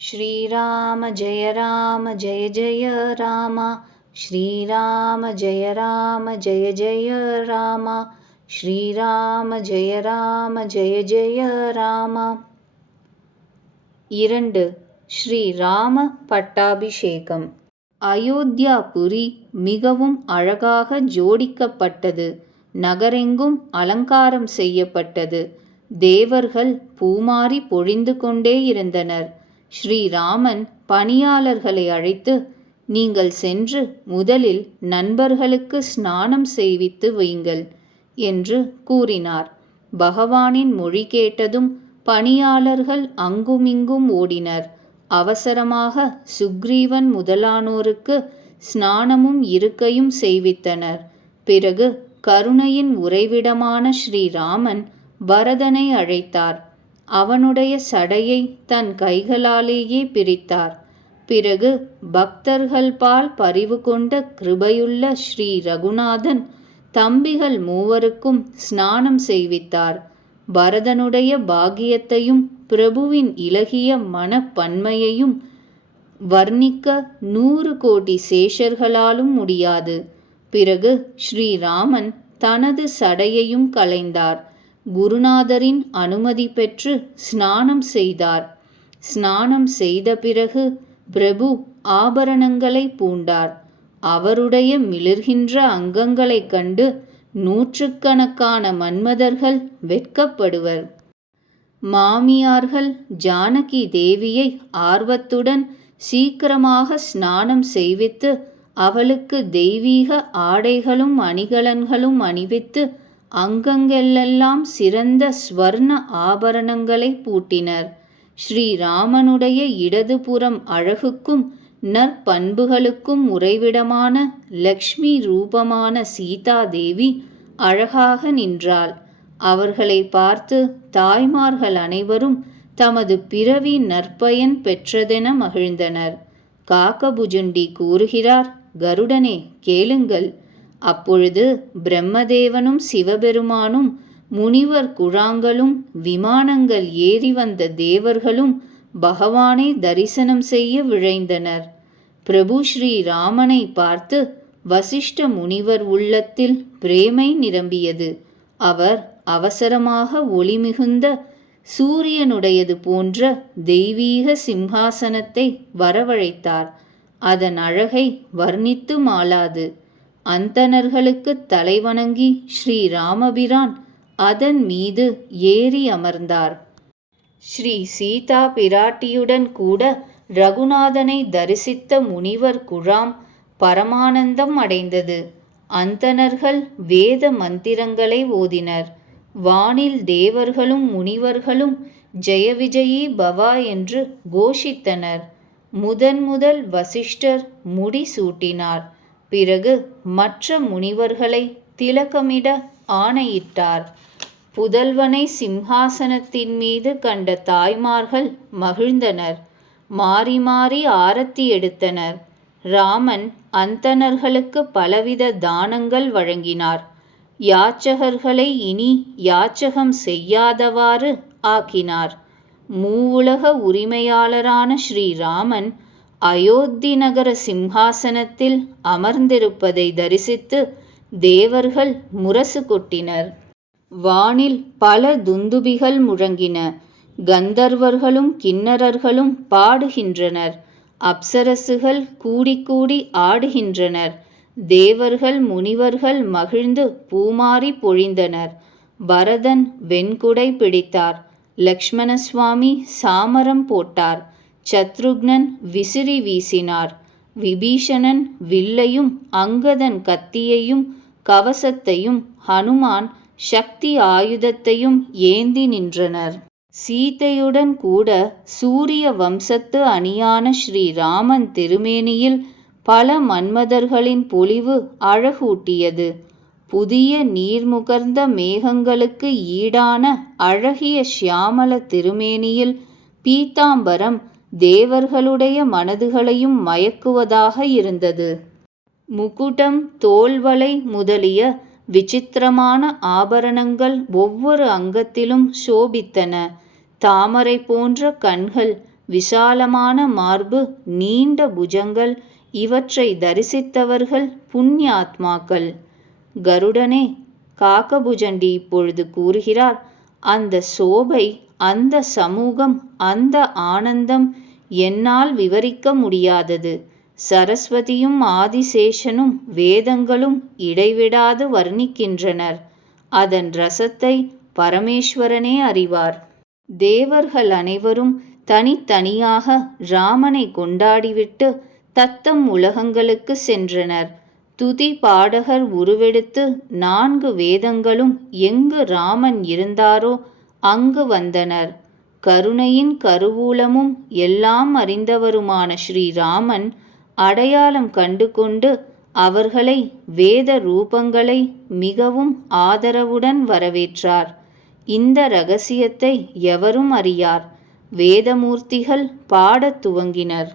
श्रीराम जय राम जय जय राम श्रीराम जय राम जय जय राम श्रीराम जय राम जय जय राम இரண்டு ஸ்ரீ ராம பட்டாபிஷேகம் அயோத்தியாபுரி மிகவும் அழகாக ஜோடிக்கப்பட்டது நகரெங்கும் அலங்காரம் செய்யப்பட்டது தேவர்கள் பூமாரி பொழிந்து கொண்டே இருந்தனர் ஸ்ரீராமன் பணியாளர்களை அழைத்து நீங்கள் சென்று முதலில் நண்பர்களுக்கு ஸ்நானம் செய்வித்து வையுங்கள் என்று கூறினார். பகவானின் மொழி கேட்டதும் பணியாளர்கள் அங்குமிங்கும் ஓடினர். அவசரமாக சுக்ரீவன் முதலானோருக்கு ஸ்நானமும் இருக்கையும் செய்வித்தனர். பிறகு கருணையின் உறைவிடமான ஸ்ரீராமன் பரதனை அழைத்தார். அவனுடைய சடையை தன் கைகளாலேயே பிரித்தார். பிறகு பக்தர்கள் பால் பரிவு கொண்ட கிருபையுள்ள ஸ்ரீ ரகுநாதன் தம்பிகள் மூவருக்கும் ஸ்நானம் செய்வித்தார். பரதனுடைய பாகியத்தையும் பிரபுவின் இலகிய மனப்பன்மையையும் வர்ணிக்க நூறு கோடி சேஷர்களாலும் முடியாது. பிறகு ஸ்ரீராமன் தனது சடையையும் கலைந்தார் குருநாதரின் அனுமதி பெற்று ஸ்நானம் செய்தார். ஸ்நானம் செய்த பிறகு பிரபு ஆபரணங்களை பூண்டார். அவருடைய மிளிர்கின்ற அங்கங்களைக் கண்டு நூற்றுக்கணக்கான மன்மதர்கள் வெட்கப்படுவர். மாமியார்கள் ஜானகி தேவியை ஆர்வத்துடன் சீக்கிரமாக ஸ்நானம் செய்வித்து அவளுக்கு தெய்வீக ஆடைகளும் அணிகலன்களும் அணிவித்து அங்கங்கெல்லெல்லாம் சிறந்த ஸ்வர்ண ஆபரணங்களை பூட்டினர். ஸ்ரீராமனுடைய இடதுபுறம் அழகுக்கும் நற்பண்புகளுக்கும் உறைவிடமான லக்ஷ்மி ரூபமான சீதா தேவி அழகாக நின்றாள். அவர்களை பார்த்து தாய்மார்கள் அனைவரும் தமது பிறவி நற்பயன் பெற்றதென மகிழ்ந்தனர். காக்கபுஜுண்டி கூறுகிறார் கருடனே கேளுங்கள். அப்பொழுது பிரம்மதேவனும் சிவபெருமானும் முனிவர் குழாங்களும் விமானங்கள் ஏறி வந்த தேவர்களும் பகவானை தரிசனம் செய்ய விழைந்தனர். பிரபு ஸ்ரீ ராமனை பார்த்து வசிஷ்ட முனிவர் உள்ளத்தில் பிரேமை நிரம்பியது. அவர் அவசரமாக ஒளிமிகுந்த சூரியனுடையது போன்ற தெய்வீக சிம்ஹாசனத்தை வரவழைத்தார். அதன் அழகை வர்ணித்து மாளாது அந்தணர்களுக்கு தலைவணங்கி ஸ்ரீராமபிரான் அதன் மீது ஏறி அமர்ந்தார். ஸ்ரீ சீதா பிராட்டியுடன் கூட ரகுநாதனை தரிசித்த முனிவர் குழாம் பரமானந்தம் அடைந்தது. அந்தணர்கள் வேத மந்திரங்களை ஓதினர். வானில் தேவர்களும் முனிவர்களும் ஜெய விஜயி பவா என்று கோஷித்தனர். முதன் முதல் வசிஷ்டர் முடி சூட்டினார். பிறகு மற்ற முனிவர்களை திலகமிட ஆணையிட்டார். புதல்வனை சிம்ஹாசனத்தின் மீது கண்ட தாய்மார்கள் மகிழ்ந்தனர். மாறி மாறி ஆரத்தி எடுத்தனர். ராமன் அந்தணர்களுக்கு பலவித தானங்கள் வழங்கினார். யாச்சகர்களை இனி யாச்சகம் செய்யாதவாறு ஆக்கினார். மூவுலக உரிமையாளரான ஸ்ரீராமன் அயோத்தி நகர சிம்ஹாசனத்தில் அமர்ந்திருப்பதை தரிசித்து தேவர்கள் முரசு கொட்டினர். வானில் பல துந்துபிகள் முழங்கின. கந்தர்வர்களும் கிண்ணறர்களும் பாடுகின்றனர். அப்சரசுகள் கூடி கூடி ஆடுகின்றனர். தேவர்கள் முனிவர்கள் மகிழ்ந்து பூமாறி பொழிந்தனர். பரதன் வெண்குடை பிடித்தார். லக்ஷ்மணசுவாமி சாமரம் போட்டார். சத்ருக்னன் விசிறி வீசினார். விபீஷணன் வில்லையும் அங்கதன் கத்தியையும் கவசத்தையும் ஹனுமான் சக்தி ஆயுதத்தையும் ஏந்தி நின்றனர். சீதையுடன் கூட சூரிய வம்சத்து அணியான ஸ்ரீராமன் திருமேனியில் பல மன்மதர்களின் பொலிவு அழகூட்டியது. புதிய நீர்முகர்ந்த மேகங்களுக்கு ஈடான அழகிய ஷியாமல திருமேனியில் பீத்தாம்பரம் தேவர்களுடைய மனதுகளையும் மயக்குவதாக இருந்தது. முகுடம் தோல்வளை முதலிய விசித்திரமான ஆபரணங்கள் ஒவ்வொரு அங்கத்திலும் சோபித்தன. தாமரை போன்ற கண்கள் விசாலமான மார்பு நீண்ட புஜங்கள் இவற்றை தரிசித்தவர்கள் புண்ணியாத்மாக்கள். கருடனே காக்கபுஜண்டி இப்பொழுது கூறுகிறார் அந்த சோபை அந்த சமூகம் அந்த ஆனந்தம் என்னால் விவரிக்க முடியாதது. சரஸ்வதியும் ஆதிசேஷனும் வேதங்களும் இடைவிடாது வர்ணிக்கின்றனர். அதன் ரசத்தை பரமேஸ்வரனே அறிவார். தேவர்கள் அனைவரும் தனித்தனியாக ராமனை கொண்டாடிவிட்டு தத்தம் உலகங்களுக்கு சென்றனர். துதி பாடகர் உருவெடுத்து நான்கு வேதங்களும் எங்கு ராமன் இருந்தாரோ அங்கு வந்தனர். கருணையின் கருவூலமும் எல்லாம் அறிந்தவருமான ஸ்ரீராமன் அடையாளம் கண்டு கொண்டு அவர்களை வேத ரூபங்களை மிகவும் ஆதரவுடன் வரவேற்றார். இந்த ரகசியத்தை எவரும் அறியார். வேதமூர்த்திகள் பாடத் துவங்கினர்.